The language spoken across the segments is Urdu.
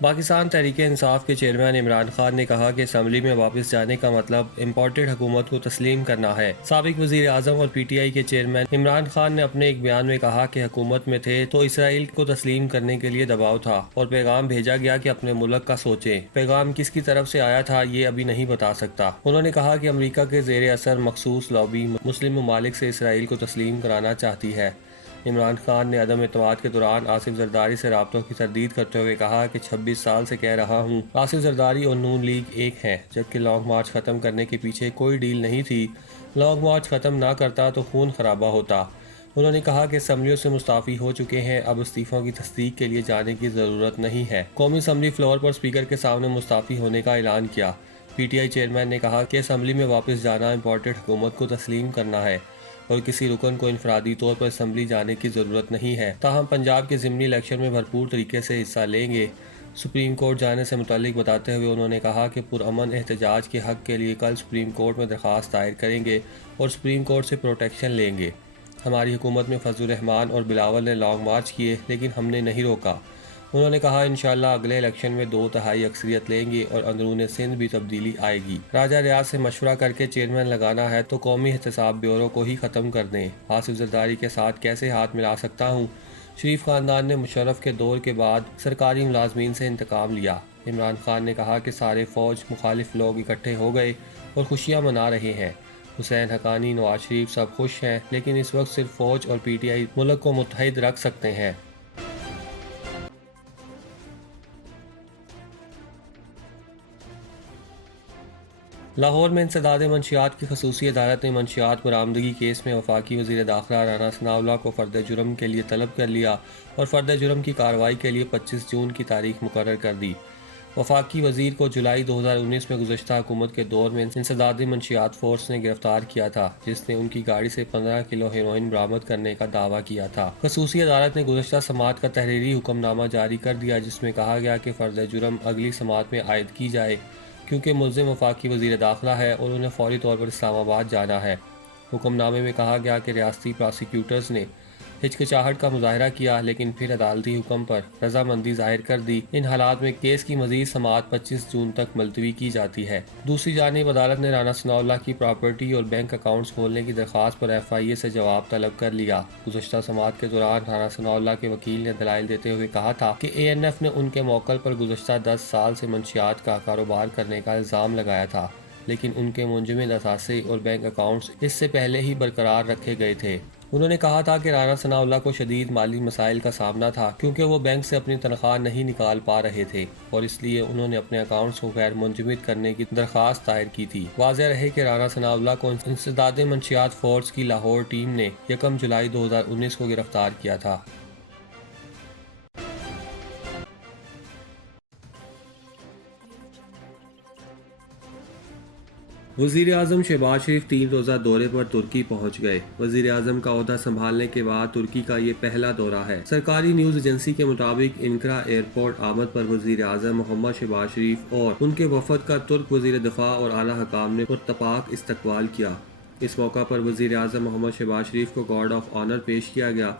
پاکستان تحریک انصاف کے چیئرمین عمران خان نے کہا کہ اسمبلی میں واپس جانے کا مطلب امپورٹڈ حکومت کو تسلیم کرنا ہے۔ سابق وزیر اعظم اور پی ٹی آئی کے چیئرمین عمران خان نے اپنے ایک بیان میں کہا کہ حکومت میں تھے تو اسرائیل کو تسلیم کرنے کے لیے دباؤ تھا اور پیغام بھیجا گیا کہ اپنے ملک کا سوچیں۔ پیغام کس کی طرف سے آیا تھا یہ ابھی نہیں بتا سکتا۔ انہوں نے کہا کہ امریکہ کے زیر اثر مخصوص لابی مسلم ممالک سے اسرائیل کو تسلیم کرانا چاہتی ہے۔ عمران خان نے عدم اعتماد کے دوران آصف زرداری سے رابطوں کی تردید کرتے ہوئے کہا کہ 26 سال سے کہہ رہا ہوں آصف زرداری اور نون لیگ ایک ہیں، جبکہ لانگ مارچ ختم کرنے کے پیچھے کوئی ڈیل نہیں تھی۔ لانگ مارچ ختم نہ کرتا تو خون خرابہ ہوتا۔ انہوں نے کہا کہ اسمبلیوں سے مستعفی ہو چکے ہیں، اب استعفوں کی تصدیق کے لیے جانے کی ضرورت نہیں ہے۔ قومی اسمبلی فلور پر اسپیکر کے سامنے مستعفی ہونے کا اعلان کیا۔ پی ٹی آئی چیئرمین نے کہا کہ اسمبلی میں واپس جانا امپورٹڈ حکومت کو تسلیم کرنا ہے اور کسی رکن کو انفرادی طور پر اسمبلی جانے کی ضرورت نہیں ہے، تاہم پنجاب کے ضمنی الیکشن میں بھرپور طریقے سے حصہ لیں گے۔ سپریم کورٹ جانے سے متعلق بتاتے ہوئے انہوں نے کہا کہ پرامن احتجاج کے حق کے لیے کل سپریم کورٹ میں درخواست دائر کریں گے اور سپریم کورٹ سے پروٹیکشن لیں گے۔ ہماری حکومت میں فضل الرحمان اور بلاول نے لانگ مارچ کیے لیکن ہم نے نہیں روکا۔ انہوں نے کہا انشاءاللہ اگلے الیکشن میں 2/3 اکثریت لیں گے اور اندرون سندھ بھی تبدیلی آئے گی۔ راجہ ریاض سے مشورہ کر کے چیئرمین لگانا ہے تو قومی احتساب بیورو کو ہی ختم کر دیں۔ آصف زرداری کے ساتھ کیسے ہاتھ ملا سکتا ہوں؟ شریف خاندان نے مشرف کے دور کے بعد سرکاری ملازمین سے انتقام لیا۔ عمران خان نے کہا کہ سارے فوج مخالف لوگ اکٹھے ہو گئے اور خوشیاں منا رہے ہیں۔ حسین حقانی، نواز شریف سب خوش ہیں، لیکن اس وقت صرف فوج اور پی ٹی آئی ملک کو متحد رکھ سکتے ہیں۔ لاہور میں انسداد منشیات کی خصوصی عدالت نے منشیات برآمدگی کیس میں وفاقی وزیر داخلہ رانا ثناءاللہ کو فرد جرم کے لیے طلب کر لیا اور فرد جرم کی کارروائی کے لیے 25 جون کی تاریخ مقرر کر دی۔ وفاقی وزیر کو جولائی 2019 میں گزشتہ حکومت کے دور میں انسداد منشیات فورس نے گرفتار کیا تھا، جس نے ان کی گاڑی سے 15 کلو ہیروئن برآمد کرنے کا دعویٰ کیا تھا۔ خصوصی عدالت نے گزشتہ سماعت کا تحریری حکم نامہ جاری کر دیا جس میں کہا گیا کہ فرد جرم اگلی سماعت میں عائد کی جائے کیونکہ ملزم وفاقی وزیر داخلہ ہے اور انہیں فوری طور پر اسلام آباد جانا ہے۔ حکم نامے میں کہا گیا کہ ریاستی پراسیکیوٹرز نے ہچکچاہٹ کا مظاہرہ کیا لیکن پھر عدالتی حکم پر رضامندی ظاہر کر دی۔ ان حالات میں کیس کی مزید سماعت 25 جون تک ملتوی کی جاتی ہے۔ دوسری جانب عدالت نے رانا ثناءاللہ کی پراپرٹی اور بینک اکاؤنٹس کھولنے کی درخواست پر ایف آئی اے سے جواب طلب کر لیا۔ گزشتہ سماعت کے دوران رانا ثناءاللہ کے وکیل نے دلائل دیتے ہوئے کہا تھا کہ اے این ایف نے ان کے موکل پر گزشتہ 10 سال سے منشیات کا کاروبار کرنے کا الزام لگایا تھا، لیکن ان کے منجمد اثاثے اور بینک اکاؤنٹس اس سے پہلے ہی برقرار رکھے گئے تھے۔ انہوں نے کہا تھا کہ رانا ثناءاللہ کو شدید مالی مسائل کا سامنا تھا کیونکہ وہ بینک سے اپنی تنخواہ نہیں نکال پا رہے تھے اور اس لیے انہوں نے اپنے اکاؤنٹس کو غیر منجمد کرنے کی درخواست دائر کی تھی۔ واضح رہے کہ رانا ثناءاللہ کو انسداد منشیات فورس کی لاہور ٹیم نے 1 جولائی 2019 کو گرفتار کیا تھا۔ وزیر اعظم شہباز شریف 3 روزہ دورے پر ترکی پہنچ گئے۔ وزیر اعظم کا عہدہ سنبھالنے کے بعد ترکی کا یہ پہلا دورہ ہے۔ سرکاری نیوز ایجنسی کے مطابق انقرہ ایئرپورٹ آمد پر وزیر اعظم محمد شہباز شریف اور ان کے وفد کا ترک وزیر دفاع اور اعلیٰ حکام نے پرتپاک استقبال کیا۔ اس موقع پر وزیر اعظم محمد شہباز شریف کو گارڈ آف آنر پیش کیا گیا۔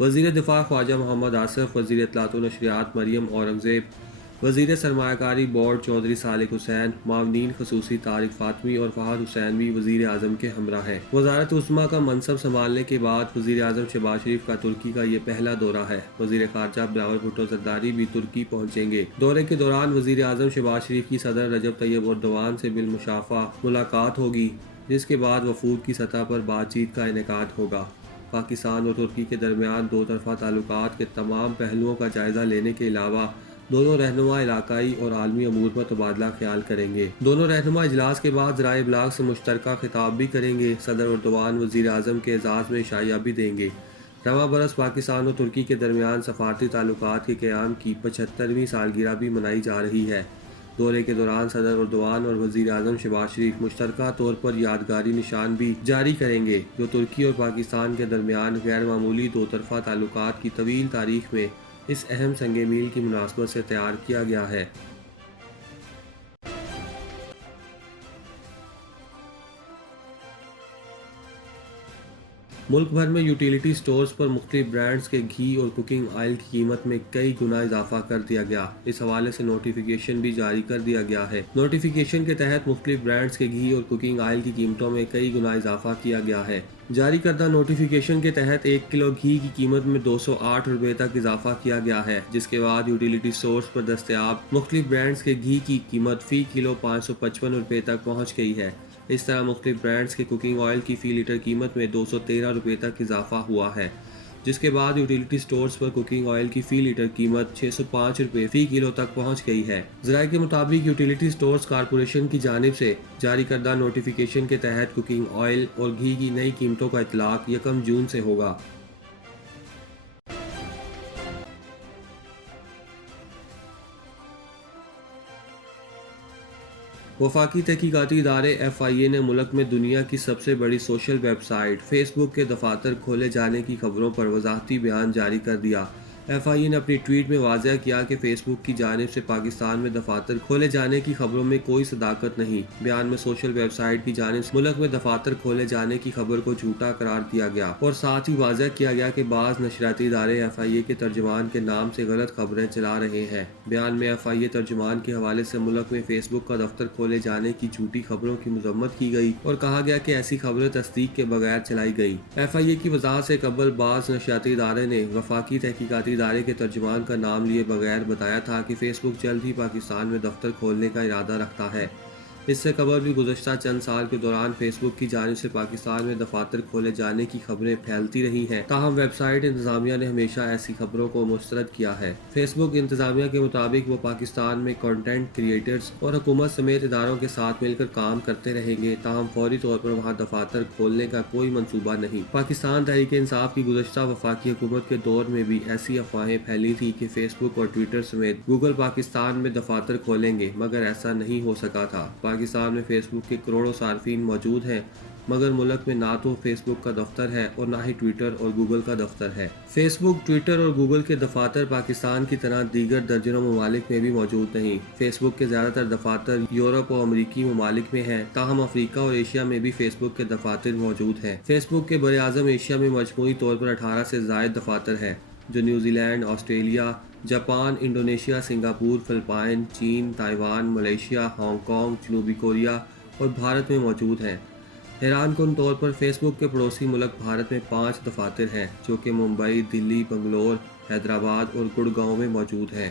وزیر دفاع خواجہ محمد آصف، وزیر اطلاعات و نشریات مریم اورنگزیب، وزیر سرمایہ کاری بورڈ چودھری صالح حسین، معاونین خصوصی طارق فاطمی اور فہد حسین بھی وزیر اعظم کے ہمراہ ہیں۔ وزارت عظمیٰ کا منصب سنبھالنے کے بعد وزیر اعظم شہباز شریف کا ترکی کا یہ پہلا دورہ ہے۔ وزیر خارجہ بلاول بھٹو زرداری بھی ترکی پہنچیں گے۔ دورے کے دوران وزیر اعظم شہباز شریف کی صدر رجب طیب ایردوان سے بالمشافہہ ملاقات ہوگی، جس کے بعد وفود کی سطح پر بات چیت کا انعقاد ہوگا۔ پاکستان اور ترکی کے درمیان دو طرفہ تعلقات کے تمام پہلوؤں کا جائزہ لینے کے علاوہ دونوں رہنما علاقائی اور عالمی امور پر تبادلہ خیال کریں گے۔ دونوں رہنما اجلاس کے بعد ذرائع ابلاغ سے مشترکہ خطاب بھی کریں گے۔ صدر ایردوان وزیر اعظم کے اعزاز میں عشائیہ بھی دیں گے۔ رواں برس پاکستان اور ترکی کے درمیان سفارتی تعلقات کے قیام کی 75ویں سالگرہ بھی منائی جا رہی ہے۔ دورے کے دوران صدر ایردوان اور وزیر اعظم شہباز شریف مشترکہ طور پر یادگاری نشان بھی جاری کریں گے، جو ترکی اور پاکستان کے درمیان غیر معمولی دو طرفہ تعلقات کی طویل تاریخ میں اس اہم سنگ میل کی مناسبت سے تیار کیا گیا ہے۔ ملک بھر میں یوٹیلیٹی سٹورز پر مختلف برانڈز کے گھی اور کوکنگ آئل کی قیمت میں کئی گنا اضافہ کر دیا گیا۔ اس حوالے سے نوٹیفیکیشن بھی جاری کر دیا گیا ہے۔ نوٹیفیکیشن کے تحت مختلف برانڈز کے گھی اور کوکنگ آئل کی قیمتوں میں کئی گنا اضافہ کیا گیا ہے۔ جاری کردہ نوٹیفیکیشن کے تحت 1 کلو گھی کی قیمت میں 208 روپے تک اضافہ کیا گیا ہے، جس کے بعد یوٹیلیٹی سٹورز پر دستیاب مختلف برانڈز کے گھی کی قیمت فی کلو 555 روپے تک پہنچ گئی ہے۔ اس طرح مختلف برانڈز کے کوکنگ آئل کی فی لیٹر قیمت میں 213 روپے تک اضافہ ہوا ہے، جس کے بعد یوٹیلیٹی سٹورز پر کوکنگ آئل کی فی لیٹر قیمت 605 روپے فی کلو تک پہنچ گئی ہے۔ ذرائع کے مطابق یوٹیلیٹی سٹورز کارپوریشن کی جانب سے جاری کردہ نوٹیفیکیشن کے تحت کوکنگ آئل اور گھی کی نئی قیمتوں کا اطلاق 1 جون سے ہوگا۔ وفاقی تحقیقاتی ادارے FIA نے ملک میں دنیا کی سب سے بڑی سوشل ویب سائٹ فیس بک کے دفاتر کھولے جانے کی خبروں پر وضاحتی بیان جاری کر دیا۔ FIA نے اپنی ٹویٹ میں واضح کیا کہ فیس بک کی جانب سے پاکستان میں دفاتر کھولے جانے کی خبروں میں کوئی صداقت نہیں۔ بیان میں سوشل ویب سائٹ کی جانب سے ملک میں دفاتر کھولے جانے کی خبر کو جھوٹا قرار دیا گیا اور ساتھ ہی واضح کیا گیا کہ بعض نشریاتی ادارے FIA کے ترجمان کے نام سے غلط خبریں چلا رہے ہیں۔ بیان میں FIA ترجمان کے حوالے سے ملک میں فیس بک کا دفتر کھولے جانے کی جھوٹی خبروں کی مذمت کی گئی اور کہا گیا کہ ایسی خبریں تصدیق کے بغیر چلائی گئیں۔ FIA کی وضاحت سے قبل بعض نشریاتی ادارے نے وفاقی تحقیقاتی ادارے کے ترجمان کا نام لیے بغیر بتایا تھا کہ فیس بک جلد ہی پاکستان میں دفتر کھولنے کا ارادہ رکھتا ہے۔ اس سے قبل بھی گزشتہ چند سال کے دوران فیس بک کی جانب سے پاکستان میں دفاتر کھولے جانے کی خبریں پھیلتی رہی ہیں، تاہم ویب سائٹ انتظامیہ نے ہمیشہ ایسی خبروں کو مسترد کیا ہے۔ فیس بک انتظامیہ کے مطابق وہ پاکستان میں کنٹینٹ کریئٹرز اور حکومت سمیت اداروں کے ساتھ مل کر کام کرتے رہیں گے، تاہم فوری طور پر وہاں دفاتر کھولنے کا کوئی منصوبہ نہیں۔ پاکستان تحریک انصاف کی گزشتہ وفاقی حکومت کے دور میں بھی ایسی افواہیں پھیلی تھی کہ فیس بک اور ٹویٹر سمیت گوگل پاکستان میں دفاتر کھولیں گے، مگر ایسا نہیں ہو سکا تھا۔ پاکستان میں فیس بک کے کروڑوں صارفین موجود ہیں، مگر ملک میں نہ تو فیس بک کا دفتر ہے اور نہ ہی ٹویٹر اور گوگل کا دفتر ہے۔ فیس بک، ٹویٹر اور گوگل کے دفاتر پاکستان کی طرح دیگر درجنوں ممالک میں بھی موجود نہیں۔ فیس بک کے زیادہ تر دفاتر یورپ اور امریکی ممالک میں ہیں، تاہم افریقہ اور ایشیا میں بھی فیس بک کے دفاتر موجود ہیں۔ فیس بک کے بر اعظم ایشیا میں مجموعی طور پر 18 سے زائد دفاتر ہیں، جو New Zealand, Australia, Japan, Indonesia, Singapore, Philippines, چین، تائیوان، ملائیشیا، ہانگ کانگ، جنوبی کوریا اور بھارت میں موجود ہیں۔ حیران کن طور پر فیس بک کے پڑوسی ملک بھارت میں 5 دفاتر ہیں، جو کہ ممبئی، دلی، بنگلور، حیدرآباد اور گڑگاؤں میں موجود ہیں۔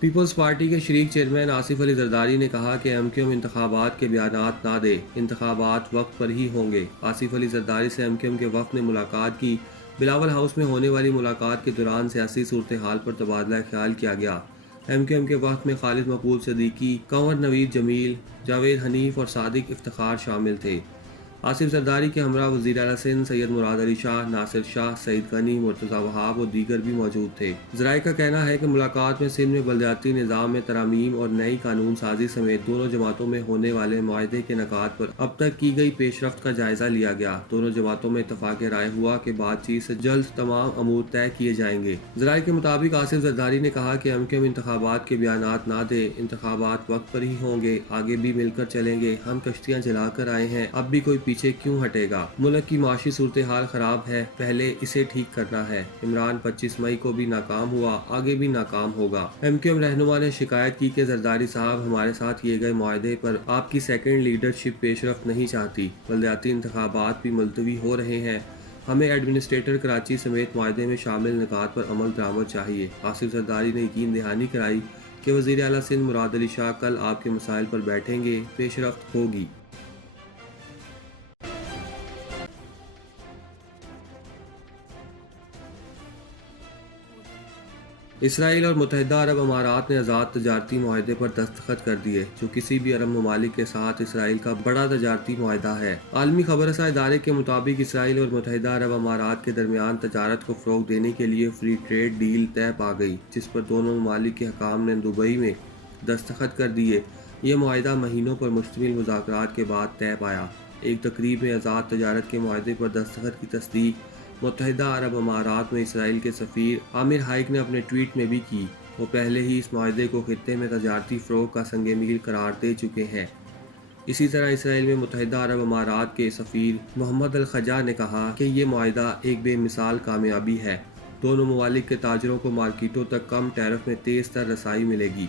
پیپلز پارٹی کے شریک چیئرمین آصف علی زرداری نے کہا کہ MQM انتخابات کے بیانات نہ دے، انتخابات وقت پر ہی ہوں گے۔ آصف علی زرداری سے MQM کے وفد نے ملاقات کی۔ بلاول ہاؤس میں ہونے والی ملاقات کے دوران سیاسی صورتحال پر تبادلہ خیال کیا گیا۔ MQM کے وفد میں خالد مقبول صدیقی، کنور نوید جمیل، جاوید حنیف اور صادق افتخار شامل تھے۔ آصف زرداری کے ہمراہ وزیر اعلیٰ سندھ سید مراد علی شاہ، ناصر شاہ، سعید غنی، مرتضیٰ وہاب اور دیگر بھی موجود تھے۔ ذرائع کا کہنا ہے کہ ملاقات میں سندھ میں بلدیاتی نظام میں ترامیم اور نئی قانون سازی سمیت دونوں جماعتوں میں ہونے والے معاہدے کے نکات پر اب تک کی گئی پیش رفت کا جائزہ لیا گیا۔ دونوں جماعتوں میں اتفاق رائے ہوا کہ بات چیت سے جلد تمام امور طے کیے جائیں گے۔ ذرائع کے مطابق آصف زرداری نے کہا کہ MQM انتخابات کے بیانات نہ دے، انتخابات وقت پر ہی ہوں گے، آگے بھی مل کر چلیں گے۔ ہم کشتیاں جلا کر آئے ہیں، اب بھی کوئی پیچھے کیوں ہٹے گا؟ ملک کی معاشی صورتحال خراب ہے، پہلے اسے ٹھیک کرنا ہے۔ عمران 25 مئی کو بھی ناکام ہوا، آگے بھی ناکام ہوگا۔ MQM رہنما نے شکایت کی کہ زرداری صاحب، ہمارے ساتھ کیے گئے معاہدے پر آپ کی سیکنڈ لیڈرشپ پیش رفت نہیں چاہتی۔ بلدیاتی انتخابات بھی ملتوی ہو رہے ہیں، ہمیں ایڈمنسٹریٹر کراچی سمیت معاہدے میں شامل نکات پر عمل درآمد چاہیے۔ آصف زرداری نے یقین دہانی کرائی کہ وزیر اعلیٰ سندھ مراد علی شاہ کل آپ کے مسائل پر بیٹھیں گے، پیش رفت ہوگی۔ اسرائیل اور متحدہ عرب امارات نے آزاد تجارتی معاہدے پر دستخط کر دیے، جو کسی بھی عرب ممالک کے ساتھ اسرائیل کا بڑا تجارتی معاہدہ ہے۔ عالمی خبر رساں ادارے کے مطابق اسرائیل اور متحدہ عرب امارات کے درمیان تجارت کو فروغ دینے کے لیے فری ٹریڈ ڈیل طے پا گئی، جس پر دونوں ممالک کے حکام نے دبئی میں دستخط کر دیے۔ یہ معاہدہ مہینوں پر مشتمل مذاکرات کے بعد طے پایا۔ ایک تقریب میں آزاد تجارت کے معاہدے پر دستخط کی تصدیق متحدہ عرب امارات میں اسرائیل کے سفیر عامر حائق نے اپنے ٹویٹ میں بھی کی۔ وہ پہلے ہی اس معاہدے کو خطے میں تجارتی فروغ کا سنگ میل قرار دے چکے ہیں۔ اسی طرح اسرائیل میں متحدہ عرب امارات کے سفیر محمد الخجا نے کہا کہ یہ معاہدہ ایک بے مثال کامیابی ہے۔ دونوں ممالک کے تاجروں کو مارکیٹوں تک کم ٹیرف میں تیز تر رسائی ملے گی،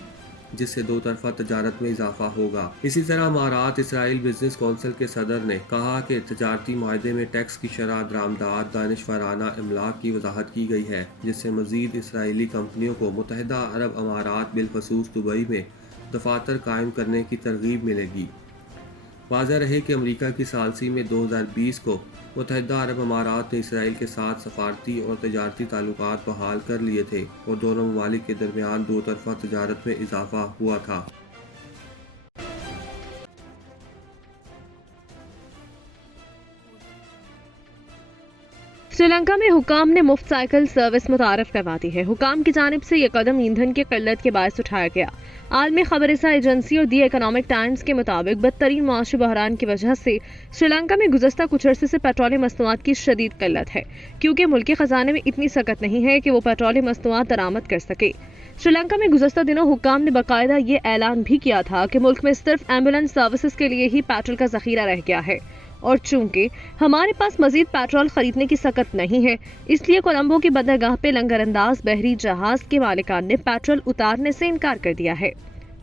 جس سے دو طرفہ تجارت میں اضافہ ہوگا۔ اسی طرح امارات اسرائیل بزنس کونسل کے صدر نے کہا کہ تجارتی معاہدے میں ٹیکس کی شرح درآمدات دانشورانہ املاک کی وضاحت کی گئی ہے، جس سے مزید اسرائیلی کمپنیوں کو متحدہ عرب امارات بالخصوص دبئی میں دفاتر قائم کرنے کی ترغیب ملے گی۔ واضح رہے کہ امریکہ کی ثالثی میں 2020 کو متحدہ عرب امارات نے اسرائیل کے ساتھ سفارتی اور تجارتی تعلقات بحال کر لیے تھے اور دونوں ممالک کے درمیان دو طرفہ تجارت میں اضافہ ہوا تھا۔ سری لنکا میں حکام نے مفت سائیکل سروس متعارف کروا دی ہے۔ حکام کی جانب سے یہ قدم ایندھن کی قلت کے باعث اٹھایا گیا۔ عالمی خبر رساں ایجنسی اور دی اکنامک ٹائمز کے مطابق بدترین معاشی بحران کی وجہ سے سری لنکا میں گزشتہ کچھ عرصے سے پیٹرولیم مصنوعات کی شدید قلت ہے، کیونکہ ملکی خزانے میں اتنی سکت نہیں ہے کہ وہ پیٹرولیم مصنوعات درآمد کر سکے۔ سری لنکا میں گزشتہ دنوں حکام نے باقاعدہ یہ اعلان بھی کیا تھا کہ ملک میں صرف ایمبولینس سروسز کے لیے ہی پیٹرول کا ذخیرہ رہ گیا ہے، اور چونکہ ہمارے پاس مزید پیٹرول خریدنے کی سکت نہیں ہے، اس لیے کولمبو کی بندرگاہ پہ لنگر انداز بحری جہاز کے مالکان نے پیٹرول اتارنے سے انکار کر دیا ہے۔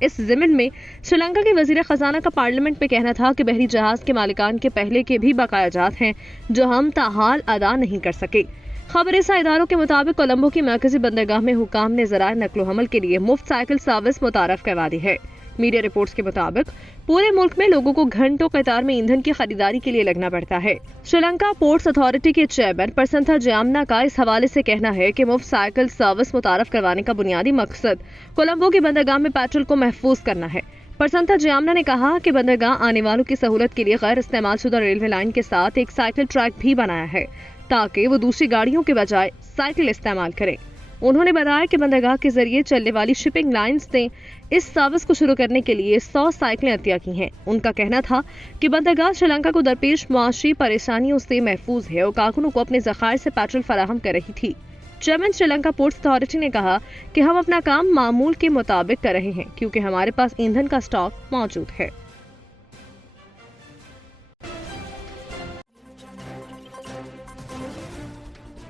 اس ضمن میں سری لنکا کے وزیر خزانہ کا پارلیمنٹ میں کہنا تھا کہ بحری جہاز کے مالکان کے پہلے کے بھی بقایا جات ہیں جو ہم تاحال ادا نہیں کر سکے۔ خبر رساں اداروں کے مطابق کولمبو کی مرکزی بندرگاہ میں حکام نے ذرائع نقل و حمل کے لیے مفت سائیکل سروس متعارف کروا دی ہے۔ میڈیا رپورٹس کے مطابق پورے ملک میں لوگوں کو گھنٹوں قطار میں ایندھن کی خریداری کے لیے لگنا پڑتا ہے۔ سری لنکا پورٹس اتھارٹی کے چیئرمین پرسنتھا جیامنا کا اس حوالے سے کہنا ہے کہ مفت سائیکل سروس متعارف کروانے کا بنیادی مقصد کولمبو کی بندرگاہ میں پیٹرول کو محفوظ کرنا ہے۔ پرسنتھا جیامنا نے کہا کہ بندرگاہ آنے والوں کی سہولت کے لیے غیر استعمال شدہ ریلوے لائن کے ساتھ ایک سائیکل ٹریک بھی بنایا ہے تاکہ وہ دوسری گاڑیوں کے بجائے سائیکل استعمال کریں۔ انہوں نے بتایا کہ بندرگاہ کے ذریعے چلنے والی شپنگ لائنز نے اس سروس کو شروع کرنے کے لیے 100 سائیکلیں عطیہ کی ہیں۔ ان کا کہنا تھا کہ بندرگاہ سری لنکا کو درپیش معاشی پریشانیوں سے محفوظ ہے اور کارکنوں کو اپنے ذخائر سے پیٹرول فراہم کر رہی تھی۔ Chairman Sri Lanka ports authority نے کہا کہ ہم اپنا کام معمول کے مطابق کر رہے ہیں کیونکہ ہمارے پاس ایندھن کا اسٹاک موجود ہے۔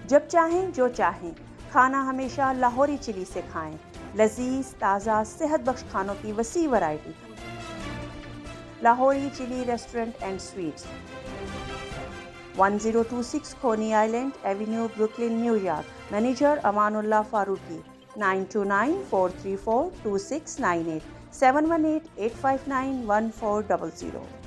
جب چاہیں جو چاہیں کھانا ہمیشہ لاہوری چلی سے کھائیں۔ لذیذ، تازہ، صحت بخش کھانوں کی وسیع variety. Lahori chili restaurant and sweets, 1026 Coney Island Avenue, Brooklyn, New York. Manager Aman Ullah Farooqui, 9294342698، 718-859-1400۔